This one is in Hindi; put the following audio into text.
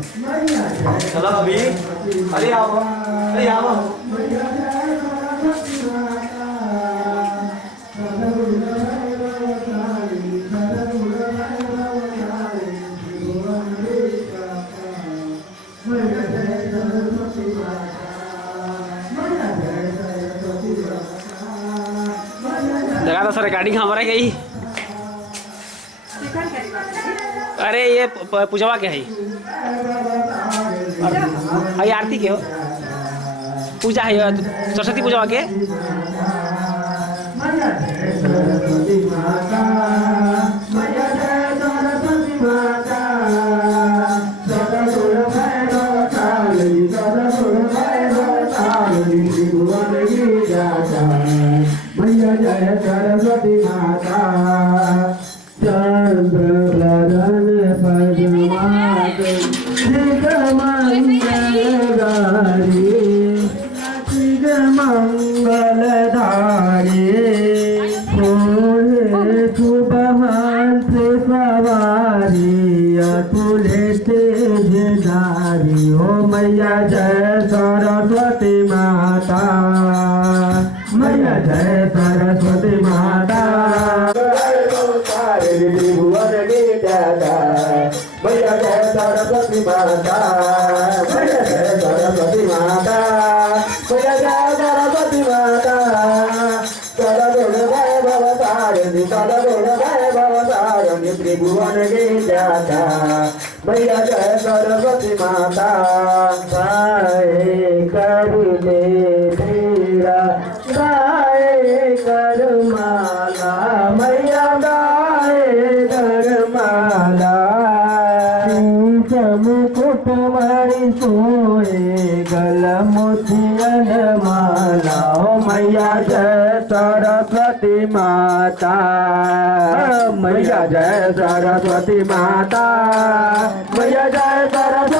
चलो अभी अरे आओ अरे आओ लगा तो सर रिकॉर्डिंग हमारा गई। अरे ये पूजवा के है भाई आरती के हो पूजा है सरस्वती पूजवा के मैया जय सरस्वती माता चंद्र बदन पद्मावत मंगलधारी मंगलधारी फूले सुबहान से सवारी अतुले तेजधारी हो मैया जय सरस्वती माता मैया जय सरस्वती माता त्रिभुवन की दाता मैया जय सरस्वती माता मैया जय सरस्वती माता मैया जय सरस्वती माता सदगुण त्रिभुवन की दाता मैया जय सरस्वती माता गाए कर ले तेरा गाए कर माला मैया गाए कर माला मुकुट मणि सोए गल मोतियन माला ओ मैया जय सरस्वती माता मैया जय सरस्वती माता मैया जय सरस्वती